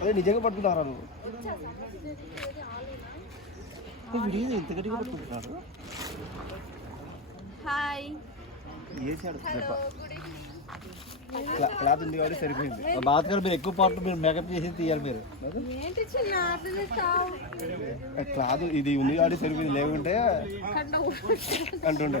అది నిజంగా పట్టుకుంటారా నువ్వు? వీడియో ఎంత గట్టిగా పట్టుకుంటున్నారు హాయ్ క్లాత్ ఉంది కాబట్టి సరిపోయింది. బాత్కర్ మీరు ఎక్కువ పాటలు మీరు మేకప్ చేసి తీయాలి మీరు. క్లాత్ ఇది ఉంది కాబట్టి సరిపోయింది. లేకుంటే అంటుండే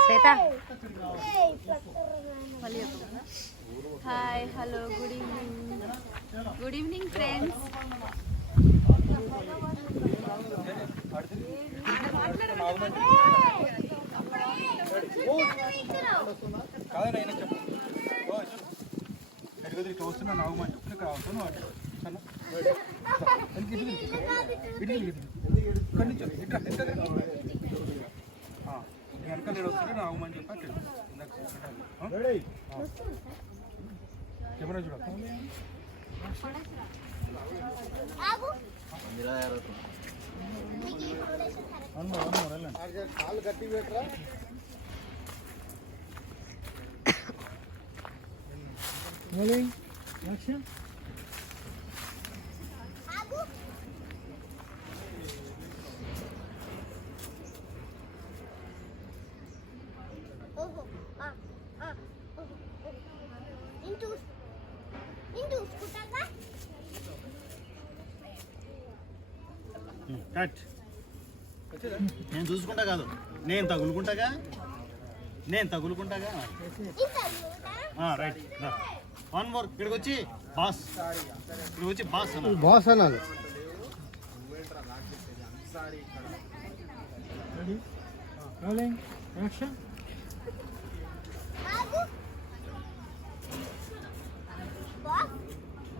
Shweta. Hi hello good evening good evening friends కాదని చెప్పు. వస్తున్నా నాగమని చెప్పు ఇక్కడ అవుతాను అటు నేను వస్తున్నా నాగమని చెప్పాను. కెమెరా చూడ కాళ్ళు కట్టి పెట్టరా లక్ష్యం కట్ నేను చూసుకుంటా కాదు. నేను తగులుకుంటాగా? నేను తగులుకుంటాగా? రైట్ వన్ మోర్ ఇక్కడికి వచ్చి బాస్ ఇక్కడికి వచ్చి బాస్ బాస్ అనాలి ఆగు. బాస్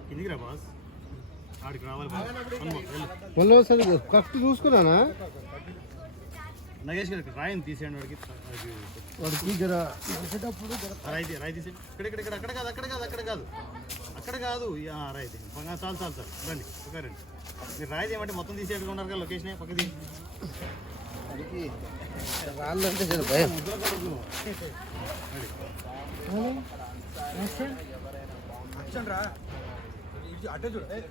కిందికి రా బాస్ ఆడికి రావాలి బాస్ వన్ మోర్ వెళ్ళు మళ్ళీ ఒకసారి కరెక్ట్ చూసుకున్నానా? నగేష్ గారికి రాయిని తీసేయండి వాడికి. వాడికి జర రాయి రాయి తీసేయండి. ఇక్కడ ఇక్కడ ఇక్కడ అక్కడ కాదు అక్కడ కాదు అక్కడ కాదు. అక్కడ కాదు. రాయి తీ పంగా చాలు చాలు చాలు. రండి ఒక రండి. మీరు రాయి తీయమంటే మొత్తం తీసేట్టుగా ఉన్నారు కదా లొకేషన్ పక్కది రాళ్ళంటే జర భయం. రా అటే చూడు ఏయ్,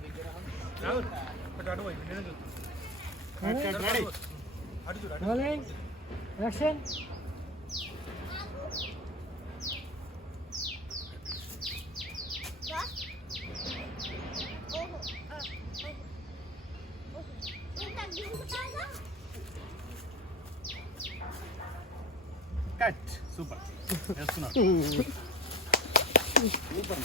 రావు. అటు అటు పోయి నేను చూడు రెడీ అటు చూడు అటు బాస్ ఓహో ఆ, ఓహో. ఓహో. ఇంకా చూసుకుంటాగా కట్ సూపర్ వేస్తున్నా రైట్ వేసుకోండి అరే పోయి.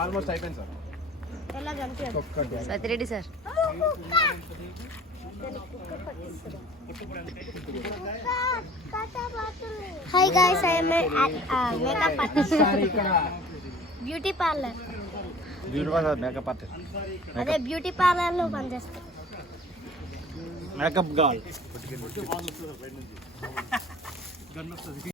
ఆల్మోస్ట్ అయిపోయింది సార్ ఎలా కనిపించదు Sathireddy sir hi guys I makeup artist beauty parlour beautiful makeup artist అదే బ్యూటీ పార్లర్లో పనిచేస్తా. Makeup gall